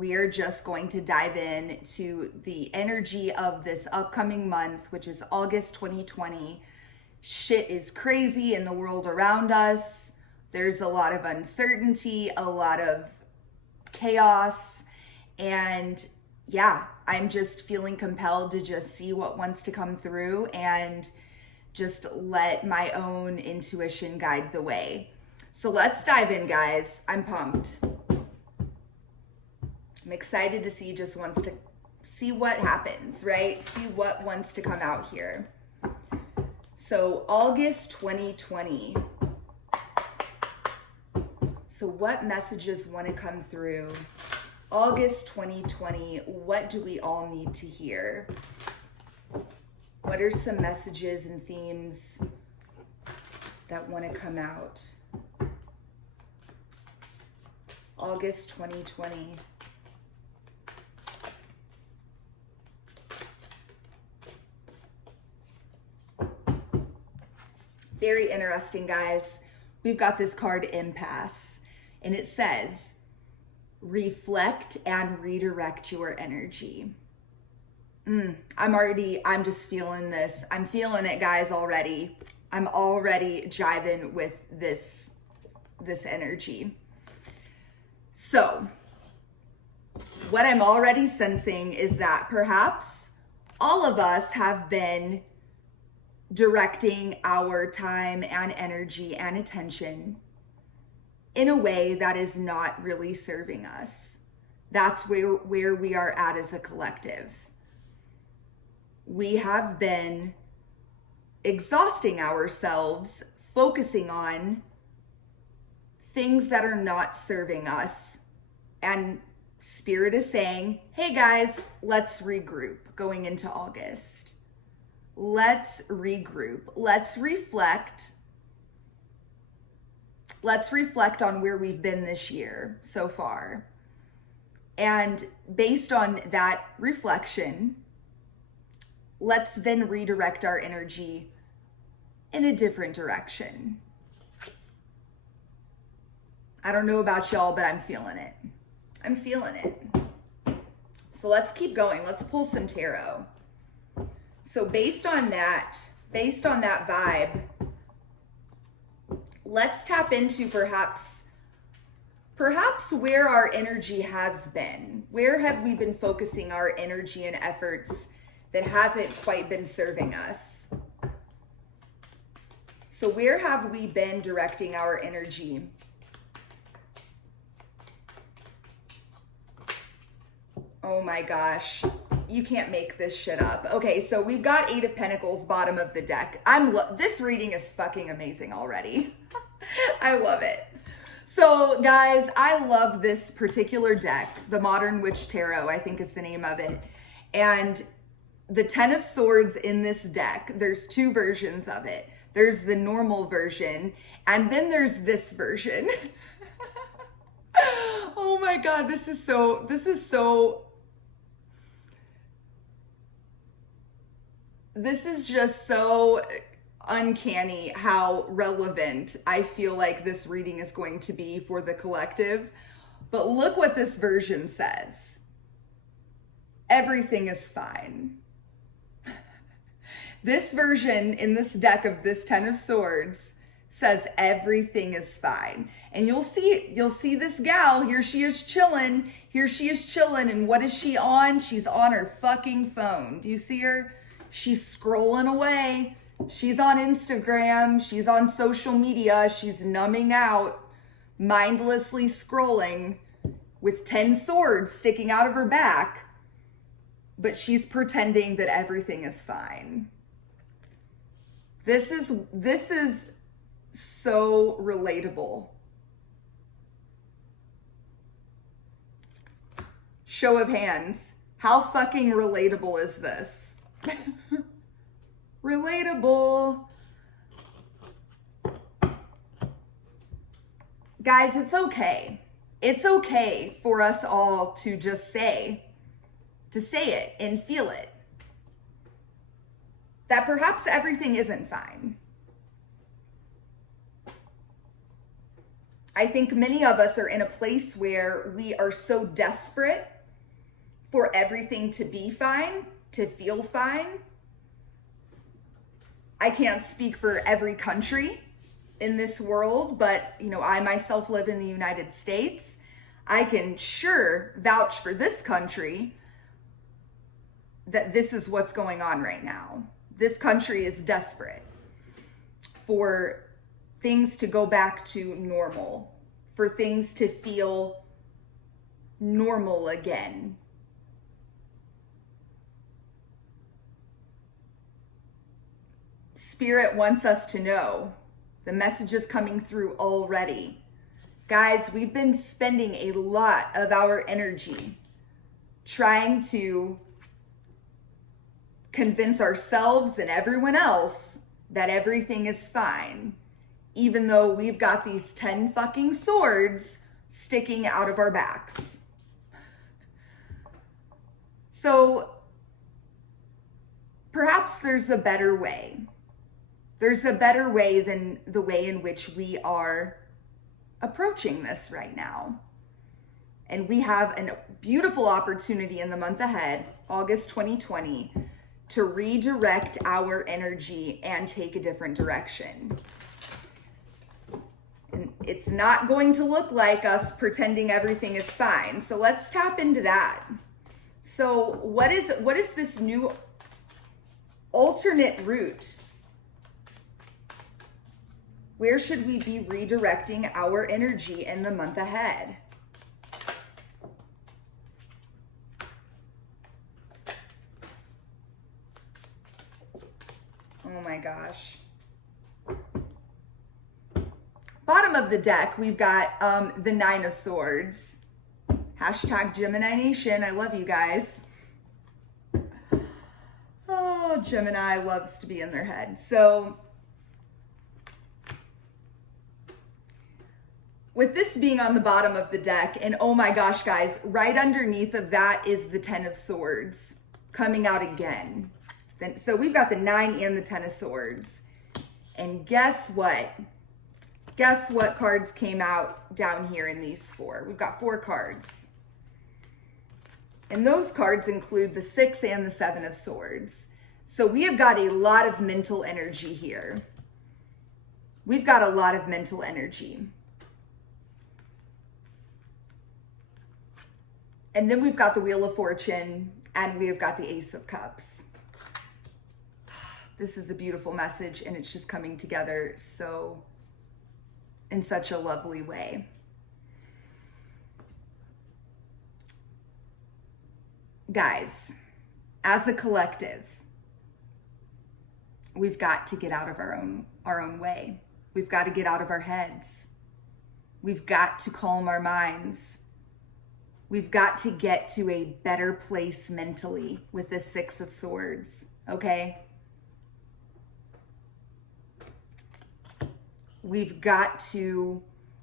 We are just going to dive in to the energy of this upcoming month, which is August 2020. Shit is crazy in the world around us. There's a lot of uncertainty, a lot of chaos, and yeah, I'm just feeling compelled to just see what wants to come through and just let my own intuition guide the way. So let's dive in, guys. I'm pumped. I'm excited to see what happens, right? See what wants to come out here. So August 2020. So what messages want to come through? August 2020, what do we all need to hear? What are some messages and themes that want to come out? August 2020. Very interesting, guys. We've got this card Impasse, and it says, reflect and redirect your energy. I'm just feeling this. I'm feeling it, guys, already. I'm already jiving with this energy. So, what I'm already sensing is that perhaps all of us have been directing our time and energy and attention in a way that is not really serving us. That's where we are at as a collective. We have been exhausting ourselves, focusing on things that are not serving us. And Spirit is saying, hey guys, let's regroup going into August. Let's regroup. Let's reflect. Let's reflect on where we've been this year so far. And based on that reflection, let's then redirect our energy in a different direction. I don't know about y'all, but I'm feeling it. I'm feeling it. So let's keep going. Let's pull some tarot. So based on that vibe, let's tap into perhaps where our energy has been. Where have we been focusing our energy and efforts that hasn't quite been serving us? So where have we been directing our energy? Oh my gosh. You can't make this shit up. Okay, so we've got 8 of Pentacles, bottom of the deck. This reading is fucking amazing already. I love it. So guys, I love this particular deck. The Modern Witch Tarot, I think is the name of it. And the 10 of Swords in this deck, there's 2 versions of it. There's the normal version, and then there's this version. Oh my God, this is so this is just so uncanny how relevant I feel like this reading is going to be for the collective. But look what this version says. Everything is fine. This version in this deck of this 10 of Swords says everything is fine. And you'll see this gal, here she is chilling. And what is she on? She's on her fucking phone. Do you see her? She's scrolling away. She's on Instagram. She's on social media. She's numbing out, mindlessly scrolling with 10 swords sticking out of her back. But she's pretending that everything is fine. This is so relatable. Show of hands. How fucking relatable is this? Relatable. Guys, it's okay. It's okay for us all to just say it and feel it. That perhaps everything isn't fine. I think many of us are in a place where we are so desperate for everything to be fine, to feel fine. I can't speak for every country in this world, but I myself live in the United States. I can sure vouch for this country that this is what's going on right now. This country is desperate for things to go back to normal, for things to feel normal again. Spirit wants us to know. The message is coming through already. Guys, we've been spending a lot of our energy trying to convince ourselves and everyone else that everything is fine, even though we've got these 10 fucking swords sticking out of our backs. So perhaps there's a better way. There's a better way than the way in which we are approaching this right now. And we have a beautiful opportunity in the month ahead, August 2020, to redirect our energy and take a different direction. And it's not going to look like us pretending everything is fine. So let's tap into that. So what is this new alternate route? Where should we be redirecting our energy in the month ahead? Oh my gosh. Bottom of the deck, we've got the Nine of Swords. Hashtag Gemini Nation. I love you guys. Oh, Gemini loves to be in their head. So with this being on the bottom of the deck, and oh my gosh, guys, right underneath of that is the Ten of Swords coming out again. So we've got the 9 and the 10 of Swords. And guess what? Guess what cards came out down here in these 4? We've got 4 cards. And those cards include the 6 and the 7 of Swords. So we have got a lot of mental energy here. We've got a lot of mental energy. And then we've got the Wheel of Fortune, and we've got the Ace of Cups. This is a beautiful message, and it's just coming together so in such a lovely way. Guys, as a collective, we've got to get out of our own way. We've got to get out of our heads. We've got to calm our minds. We've got to get to a better place mentally with the 6 of Swords, okay? We've got to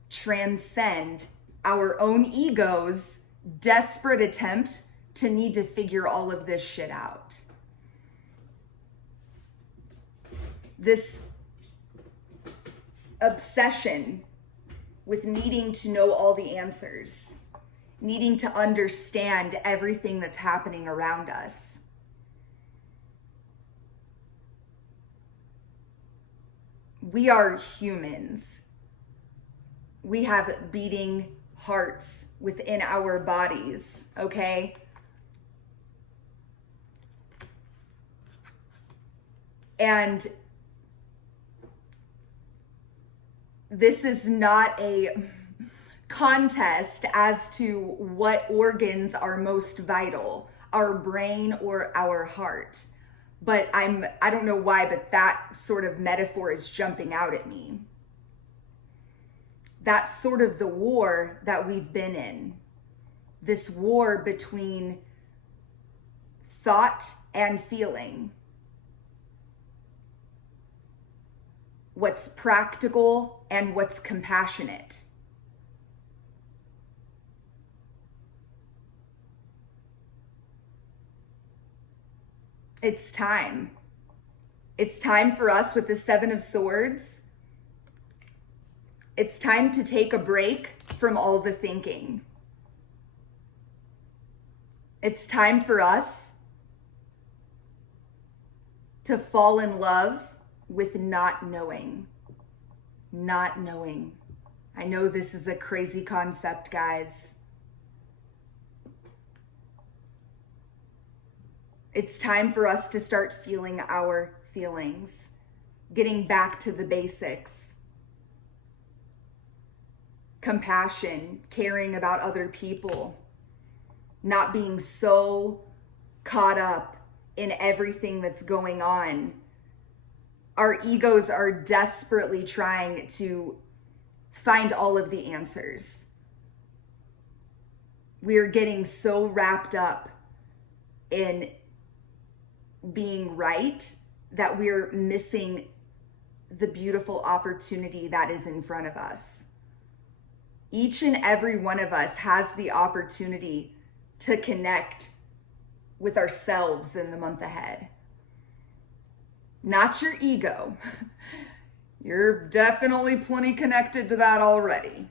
transcend our own ego's desperate attempt to need to figure all of this shit out. This obsession with needing to know all the answers, needing to understand everything that's happening around us. We are humans. We have beating hearts within our bodies, okay? And this is not a contest as to what organs are most vital, our brain or our heart. But I don't know why, but that sort of metaphor is jumping out at me. That's sort of the war that we've been in. This war between thought and feeling. What's practical and what's compassionate. It's time. It's time for us with the 7 of Swords It's time to take a break from all the thinking. It's time for us to fall in love with not knowing. Not knowing. I know this is a crazy concept, guys. It's time for us to start feeling our feelings, getting back to the basics. Compassion, caring about other people, not being so caught up in everything that's going on. Our egos are desperately trying to find all of the answers. We're getting so wrapped up in being right that we're missing the beautiful opportunity that is in front of us. Each and every one of us has the opportunity to connect with ourselves in the month ahead. Not your ego. You're definitely plenty connected to that already.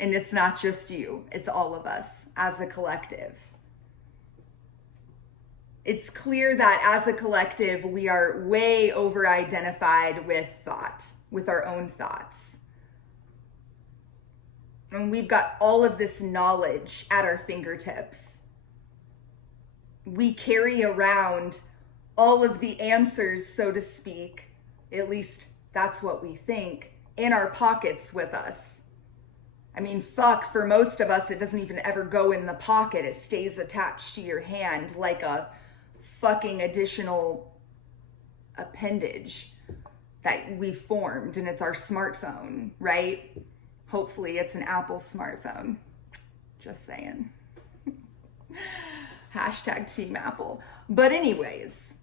And it's not just you, it's all of us as a collective. It's clear that as a collective, we are way over identified with thought, with our own thoughts. And we've got all of this knowledge at our fingertips. We carry around all of the answers, so to speak, at least that's what we think, in our pockets with us. I mean, fuck, for most of us, it doesn't even ever go in the pocket. It stays attached to your hand like a fucking additional appendage that we formed, and it's our smartphone, right? Hopefully it's an Apple smartphone. Just saying. Hashtag Team Apple. But anyways,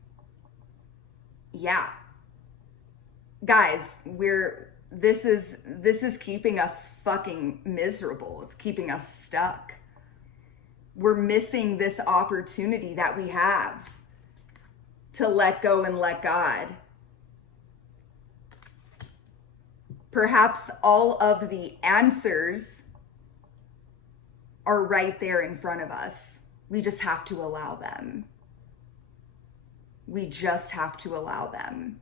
yeah. Guys, this is keeping us fucking miserable. It's keeping us stuck. We're missing this opportunity that we have to let go and let God. Perhaps all of the answers are right there in front of us. We just have to allow them. We just have to allow them.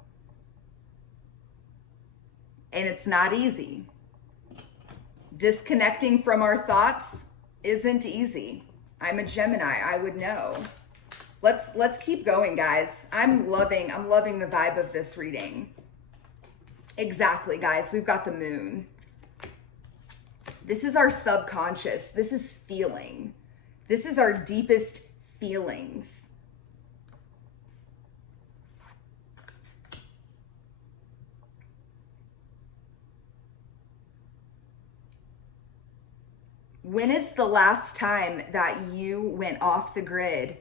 And it's not easy. Disconnecting from our thoughts isn't easy. I'm a Gemini, I would know. Let's keep going, guys. I'm loving the vibe of this reading. Exactly, guys. We've got the moon. This is our subconscious. This is feeling. This is our deepest feelings. When is the last time that you went off the grid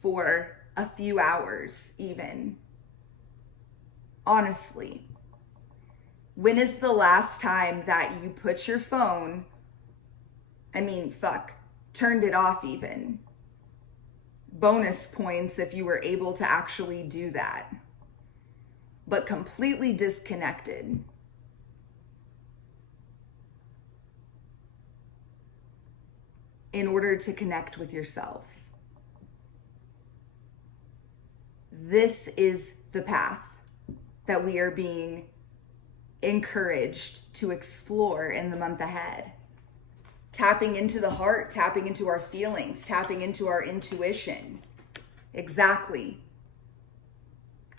for a few hours even? Honestly. When is the last time that you put your phone, turned it off even? Bonus points if you were able to actually do that. But completely disconnected. In order to connect with yourself. This is the path that we are being encouraged to explore in the month ahead. Tapping into the heart, tapping into our feelings, tapping into our intuition. Exactly.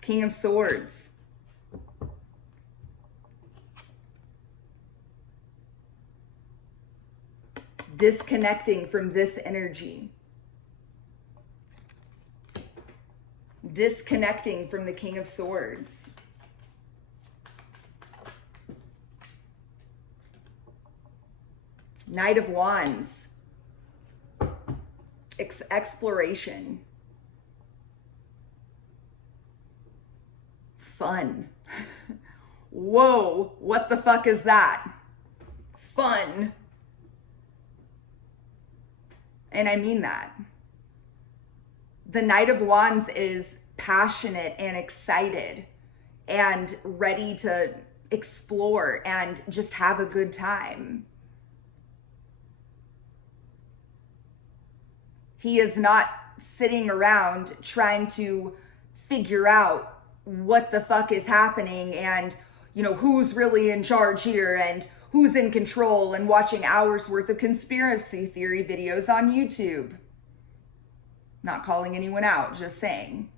King of Swords. Disconnecting from this energy. Disconnecting from the King of Swords. Knight of Wands. Exploration. Fun. Whoa, what the fuck is that? Fun. And I mean that. The Knight of Wands is passionate and excited and ready to explore and just have a good time. He is not sitting around trying to figure out what the fuck is happening and, you know, who's really in charge here and who's in control, and watching hours worth of conspiracy theory videos on YouTube. Not calling anyone out, just saying.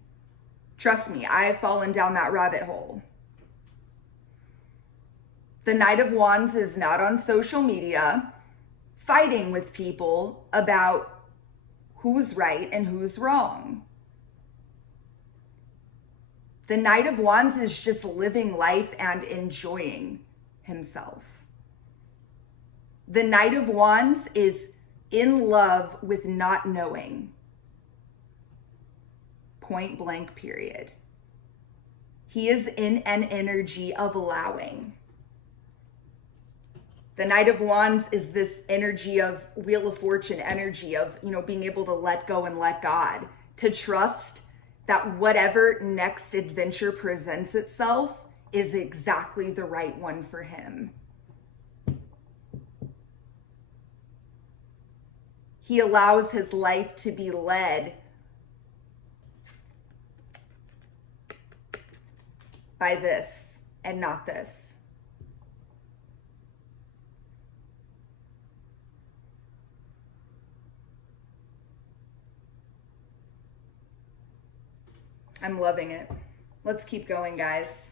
Trust me, I've fallen down that rabbit hole. The Knight of Wands is not on social media fighting with people about who's right and who's wrong. The Knight of Wands is just living life and enjoying himself. The Knight of Wands is in love with not knowing. Point blank, period. He is in an energy of allowing. The Knight of Wands is this energy of Wheel of Fortune energy of, you know, being able to let go and let God, to trust that whatever next adventure presents itself is exactly the right one for him. He allows his life to be led by this and not this. I'm loving it. Let's keep going, guys.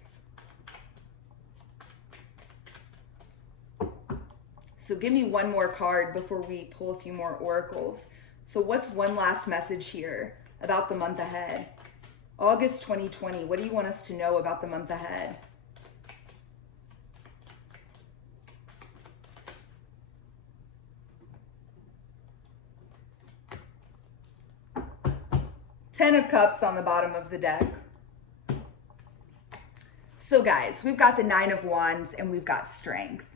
So give me one more card before we pull a few more oracles. So what's one last message here about the month ahead? August 2020, what do you want us to know about the month ahead? Ten of Cups on the bottom of the deck. So guys, we've got the Nine of Wands and we've got strength.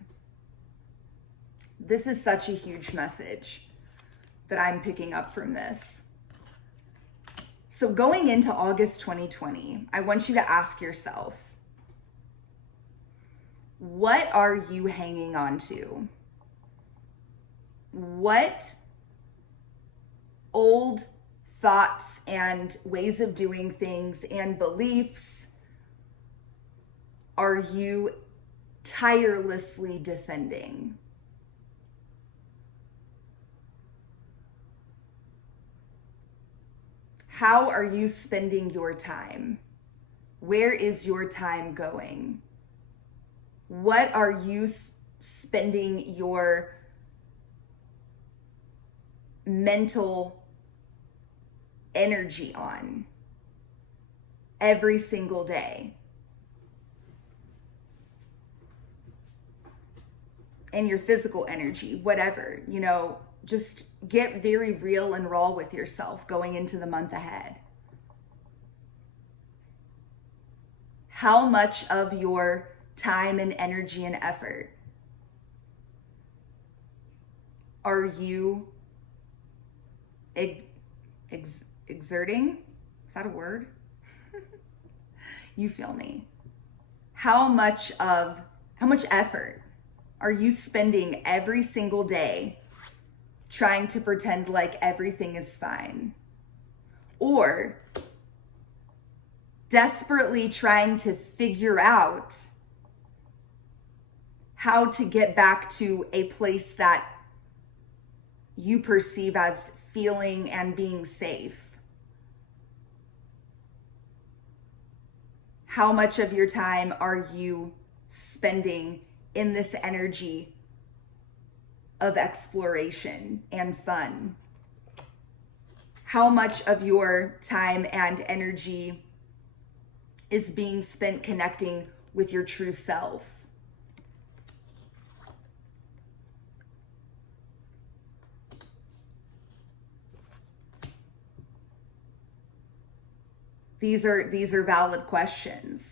This is such a huge message that I'm picking up from this. So going into August 2020, I want you to ask yourself, what are you hanging on to? What old thoughts and ways of doing things and beliefs are you tirelessly defending? How are you spending your time? Where is your time going? What are you spending your mental energy on every single day? And your physical energy, whatever, you know, just get very real and raw with yourself going into the month ahead. How much of your time and energy and effort are you exerting? Is that a word? You feel me. How much effort are you spending every single day trying to pretend like everything is fine? Or desperately trying to figure out how to get back to a place that you perceive as feeling and being safe? How much of your time are you spending in this energy of exploration and fun? How much of your time and energy is being spent connecting with your true self? These are valid questions.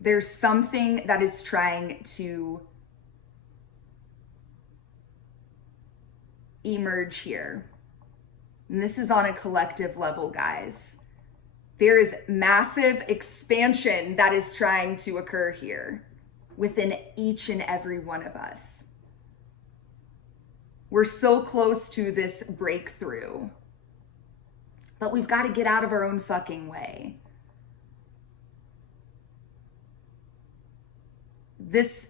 There's something that is trying to emerge here. And this is on a collective level, guys. There is massive expansion that is trying to occur here within each and every one of us. We're so close to this breakthrough, but we've got to get out of our own fucking way. This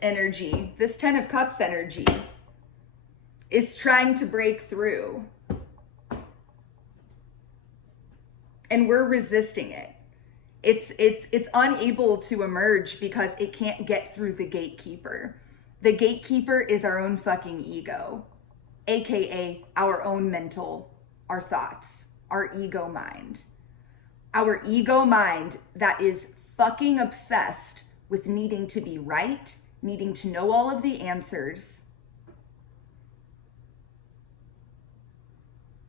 energy, this 10 of Cups energy, is trying to break through. And we're resisting it. It's unable to emerge because it can't get through the gatekeeper. The gatekeeper is our own fucking ego, aka our own our thoughts, our ego mind. Our ego mind that is fucking obsessed with needing to be right, needing to know all of the answers,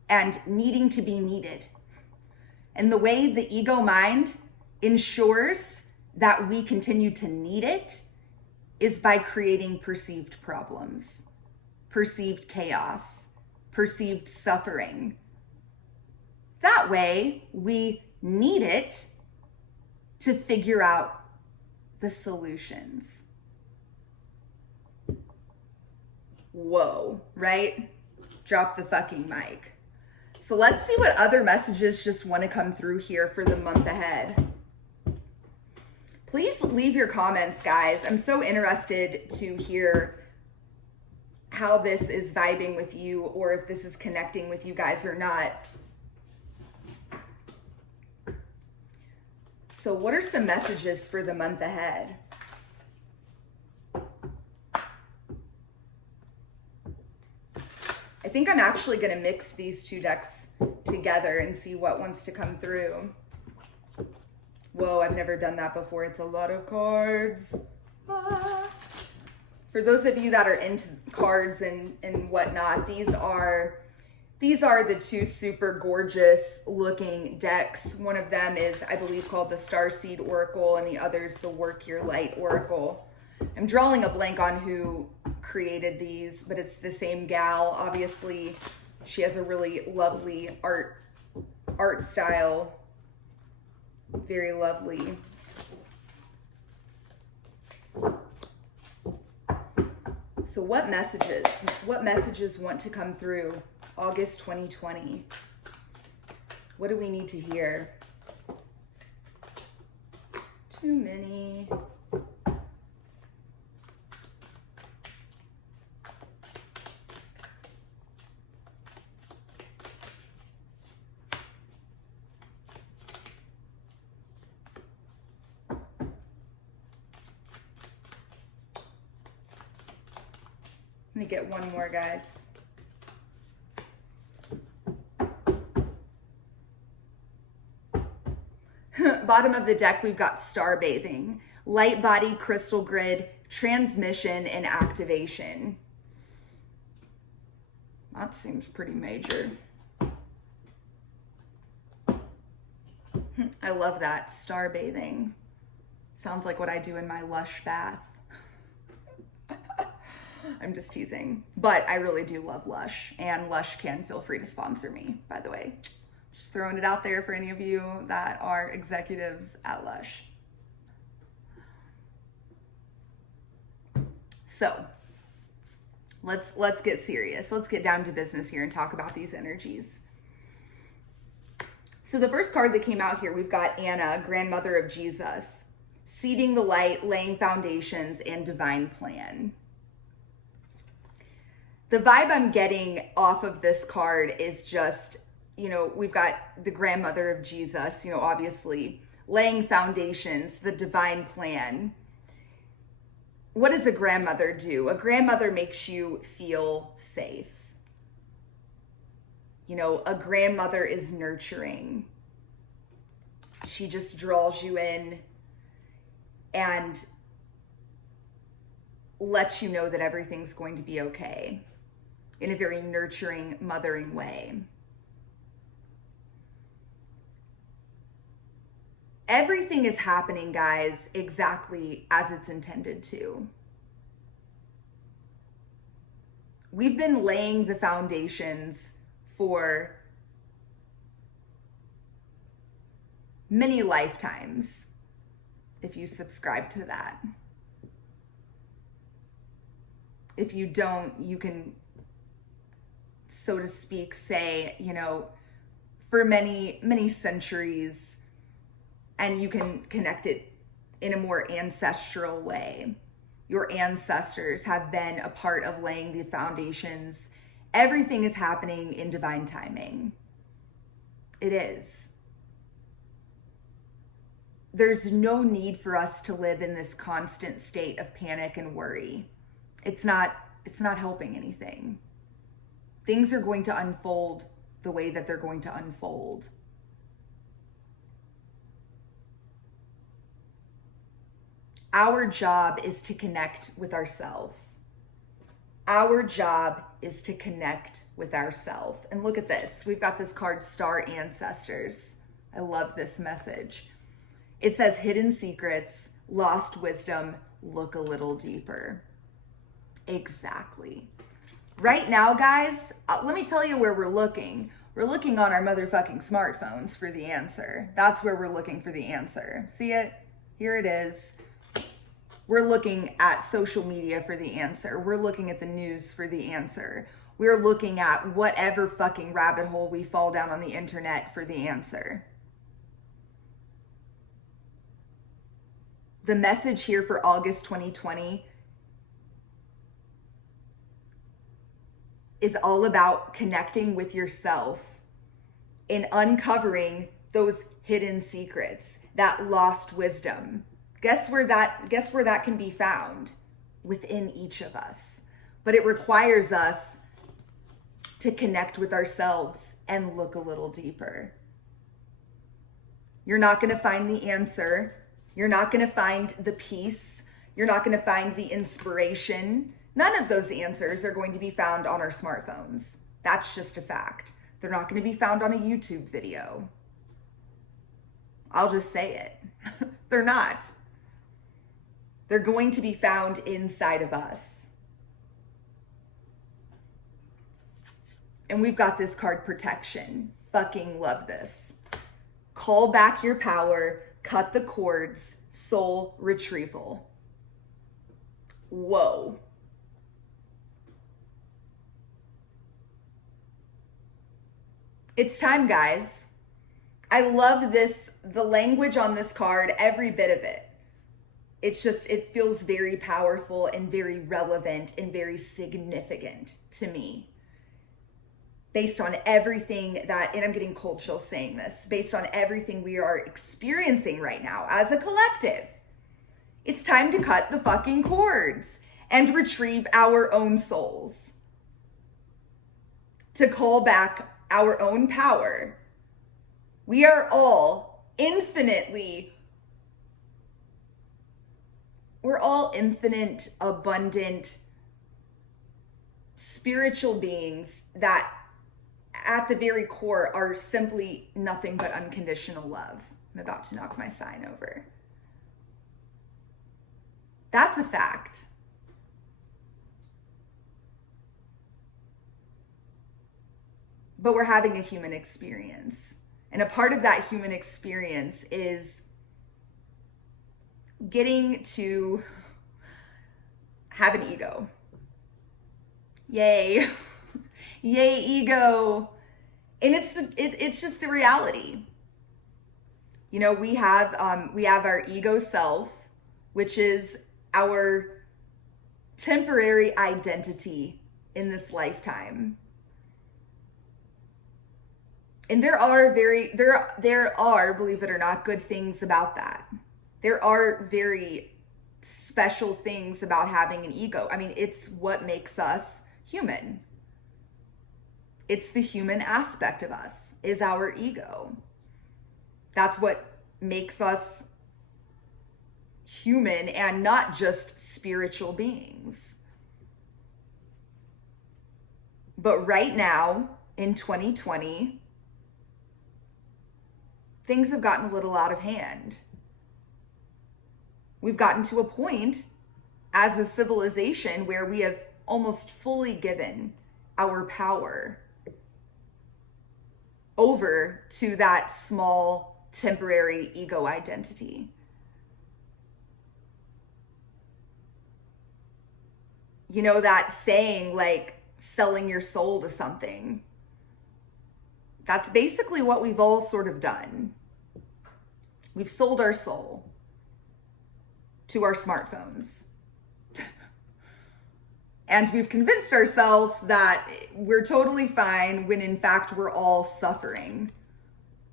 and needing to be needed. And the way the ego mind ensures that we continue to need it is by creating perceived problems, perceived chaos, perceived suffering. That way, we need it to figure out the solutions. Whoa, right? Drop the fucking mic. So let's see what other messages just want to come through here for the month ahead. Please leave your comments, guys. I'm so interested to hear how this is vibing with you, or if this is connecting with you guys or not. So what are some messages for the month ahead? I think I'm actually going to mix these two decks together and see what wants to come through. Whoa, I've never done that before. It's a lot of cards. Ah. For those of you that are into cards and whatnot, these are the two super gorgeous looking decks. One of them is, I believe, called the Starseed Oracle, and the other is the Work Your Light Oracle. I'm drawing a blank on who created these, but it's the same gal. Obviously, she has a really lovely art style. Very lovely. So what messages want to come through August 2020? What do we need to hear? Too many. Let me get one more, guys. Bottom of the deck, we've got star bathing, light body, crystal grid, transmission, and activation. That seems pretty major. I love that, star bathing. Sounds like what I do in my Lush bath. I'm just teasing, but I really do love Lush, and Lush can feel free to sponsor me, by the way. Just throwing it out there for any of you that are executives at Lush. So let's get serious. Let's get down to business here and talk about these energies. So the first card that came out here, we've got Anna, grandmother of Jesus, seeding the light, laying foundations, and divine plan. The vibe I'm getting off of this card is just, we've got the grandmother of Jesus, obviously, laying foundations, the divine plan. What does a grandmother do? A grandmother makes you feel safe. A grandmother is nurturing. She just draws you in and lets you know that everything's going to be okay in a very nurturing, mothering way. Everything is happening, guys, exactly as it's intended to. We've been laying the foundations for many lifetimes if you subscribe to that. If you don't, you can, so to speak, say, you know, for many, many centuries, and you can connect it in a more ancestral way. Your ancestors have been a part of laying the foundations. Everything is happening in divine timing. It is. There's no need for us to live in this constant state of panic and worry. It's not helping anything. Things are going to unfold the way that they're going to unfold. Our job is to connect with ourselves. Our job is to connect with ourselves. And look at this. We've got this card, Star Ancestors. I love this message. It says, hidden secrets, lost wisdom, look a little deeper. Exactly. Right now, guys, let me tell you where we're looking. We're looking on our motherfucking smartphones for the answer. That's where we're looking for the answer. See it? Here it is. We're looking at social media for the answer. We're looking at the news for the answer. We're looking at whatever fucking rabbit hole we fall down on the internet for the answer. The message here for August 2020 is all about connecting with yourself and uncovering those hidden secrets, that lost wisdom. Guess where that can be found? Within each of us. But it requires us to connect with ourselves and look a little deeper. You're not going to find the answer. You're not going to find the peace. You're not going to find the inspiration. None of those answers are going to be found on our smartphones. That's just a fact. They're not going to be found on a YouTube video. I'll just say it. They're not. They're going to be found inside of us. And we've got this card, Protection. Fucking love this. Call back your power, cut the cords, soul retrieval. Whoa. It's time, guys. I love this, the language on this card, every bit of it. It feels very powerful and very relevant and very significant to me. Based on everything that, and I'm getting cold chills saying this, based on everything we are experiencing right now as a collective. It's time to cut the fucking cords and retrieve our own souls. To call back our own power. We are all we're all infinite, abundant, spiritual beings that at the very core are simply nothing but unconditional love. I'm about to knock my sign over. That's a fact. But we're having a human experience. And a part of that human experience is getting to have an ego. Yay. Yay, ego. And it's just the reality. You know, we have our ego self, which is our temporary identity in this lifetime. And there are, believe it or not, good things about that. There are very special things about having an ego. I mean, it's what makes us human. It's the human aspect of us, is our ego. That's what makes us human and not just spiritual beings. But right now, in 2020, things have gotten a little out of hand. We've gotten to a point as a civilization where we have almost fully given our power over to that small temporary ego identity. You know that saying, like selling your soul to something? That's basically what we've all sort of done. We've sold our soul to our smartphones. And we've convinced ourselves that we're totally fine when in fact we're all suffering.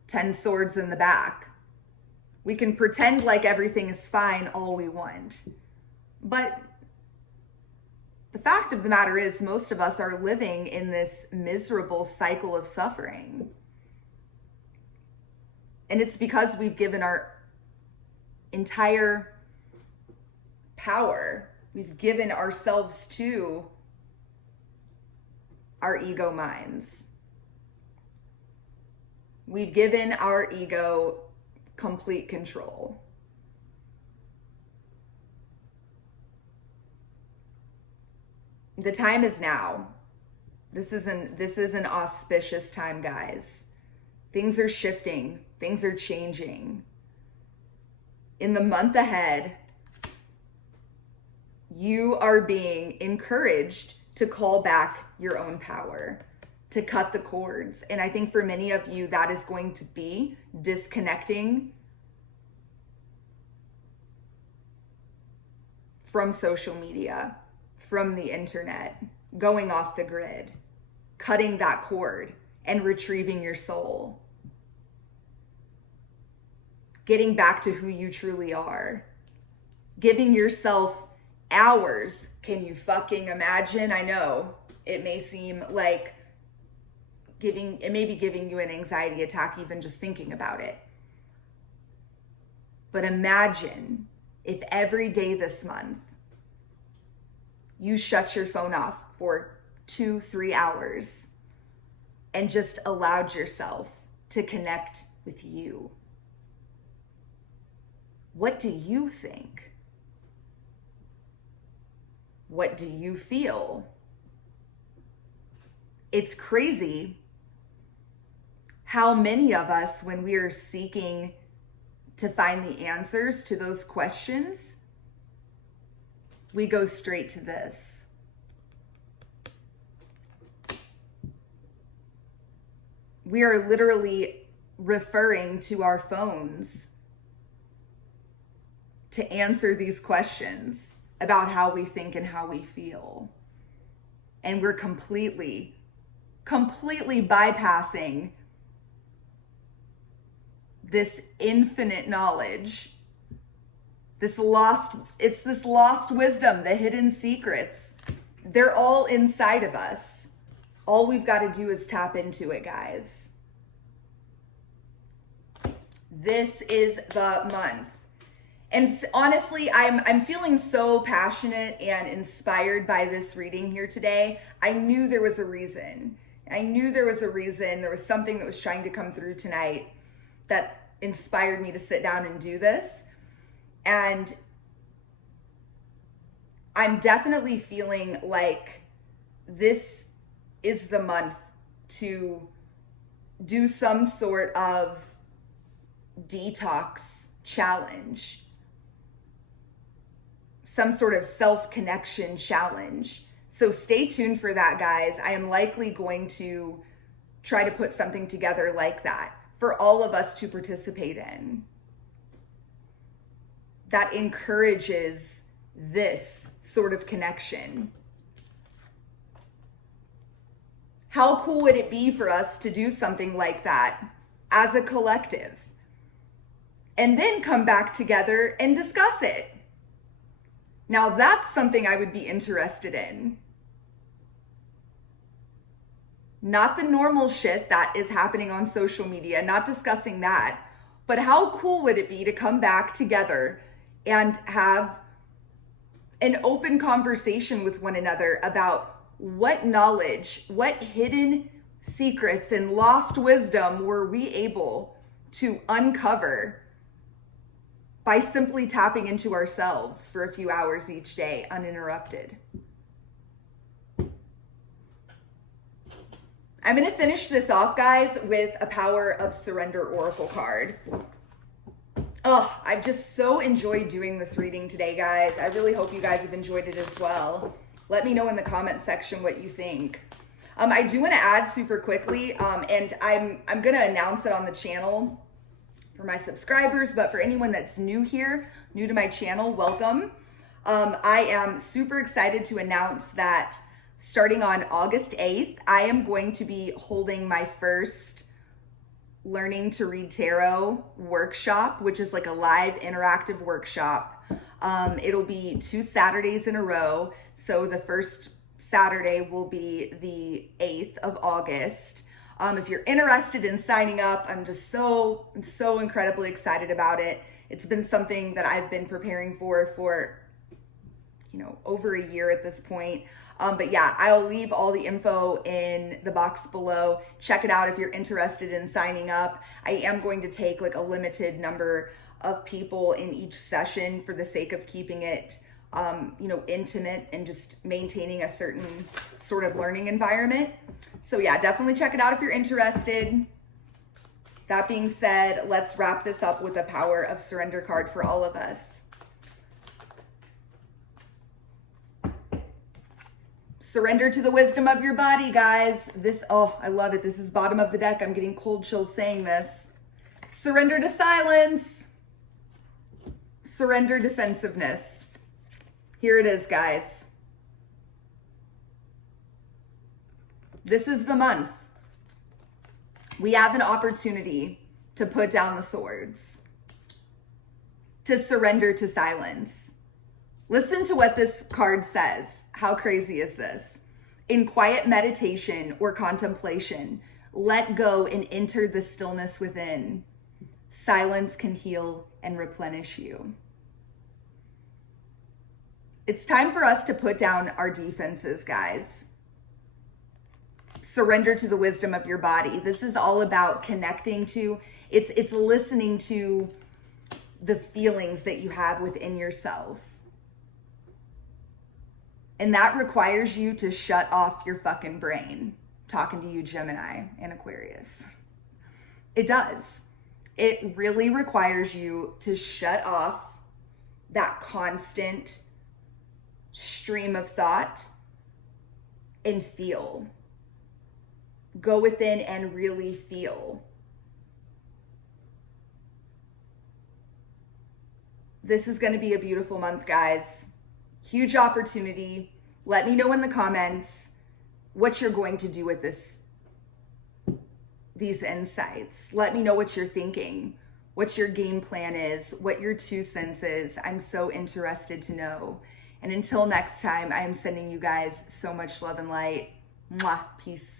10 swords in the back. We can pretend like everything is fine all we want. But the fact of the matter is, most of us are living in this miserable cycle of suffering. And it's because we've given our entire power, we've given ourselves to our ego minds. We've given our ego complete control. The time is now. This is an auspicious time, guys. Things are shifting. Things are changing. In the month ahead, you are being encouraged to call back your own power, to cut the cords. And I think for many of you, that is going to be disconnecting from social media, from the internet, going off the grid, cutting that cord and retrieving your soul. Getting back to who you truly are. Giving yourself hours. Can you fucking imagine? I know it may seem like it may be giving you an anxiety attack even just thinking about it. But imagine if every day this month you shut your phone off for 2-3 hours and just allowed yourself to connect with you. What do you think? What do you feel? It's crazy how many of us, when we are seeking to find the answers to those questions, we go straight to this. We are literally referring to our phones to answer these questions about how we think and how we feel. And we're completely bypassing this infinite knowledge, this lost wisdom, the hidden secrets. They're all inside of us. All we've got to do is tap into it, guys. This is the month. And honestly, I'm feeling so passionate and inspired by this reading here today. I knew there was a reason. There was something that was trying to come through tonight that inspired me to sit down and do this. And I'm definitely feeling like this is the month to do some sort of detox challenge, some sort of self-connection challenge. So stay tuned for that, guys. I am likely going to try to put something together like that for all of us to participate in, that encourages this sort of connection. How cool would it be for us to do something like that as a collective and then come back together and discuss it? Now that's something I would be interested in. Not the normal shit that is happening on social media, not discussing that, but how cool would it be to come back together and have an open conversation with one another about what knowledge, what hidden secrets and lost wisdom were we able to uncover by simply tapping into ourselves for a few hours each day, uninterrupted. I'm going to finish this off, guys, with a Power of Surrender Oracle card. Oh, I've just so enjoyed doing this reading today, guys. I really hope you guys have enjoyed it as well. Let me know in the comment section what you think. I do want to add super quickly, and I'm going to announce it on the channel for my subscribers, but for anyone that's new here, new to my channel, welcome. I am super excited to announce that starting on August 8th, I am going to be holding my first Learning to Read Tarot workshop, which is like a live interactive workshop. It'll be 2 Saturdays in a row. So the first Saturday will be the 8th of August. If you're interested in signing up, I'm so incredibly excited about it. It's been something that I've been preparing for over a year at this point. But yeah, I'll leave all the info in the box below. Check it out if you're interested in signing up. I am going to take like a limited number of people in each session for the sake of keeping it, intimate and just maintaining a certain sort of learning environment. So yeah, definitely check it out if you're interested. That being said, let's wrap this up with a Power of Surrender card for all of us. Surrender to the wisdom of your body, guys. I love it. This is bottom of the deck. I'm getting cold chills saying this. Surrender to silence. Surrender defensiveness. Here it is, guys. This is the month. We have an opportunity to put down the swords, to surrender to silence. Listen to what this card says. How crazy is this? In quiet meditation or contemplation, let go and enter the stillness within. Silence can heal and replenish you. It's time for us to put down our defenses, guys. Surrender to the wisdom of your body. This is all about connecting to, it's listening to the feelings that you have within yourself. And that requires you to shut off your fucking brain. Talking to you, Gemini and Aquarius. It does. It really requires you to shut off that constant stream of thought and feel. Go within and really feel. This is going to be a beautiful month, guys. Huge opportunity. Let me know in the comments what you're going to do with these insights. Let me know what you're thinking, what your game plan is, what your 2 cents is. I'm so interested to know. And until next time, I am sending you guys so much love and light. Mwah. Peace.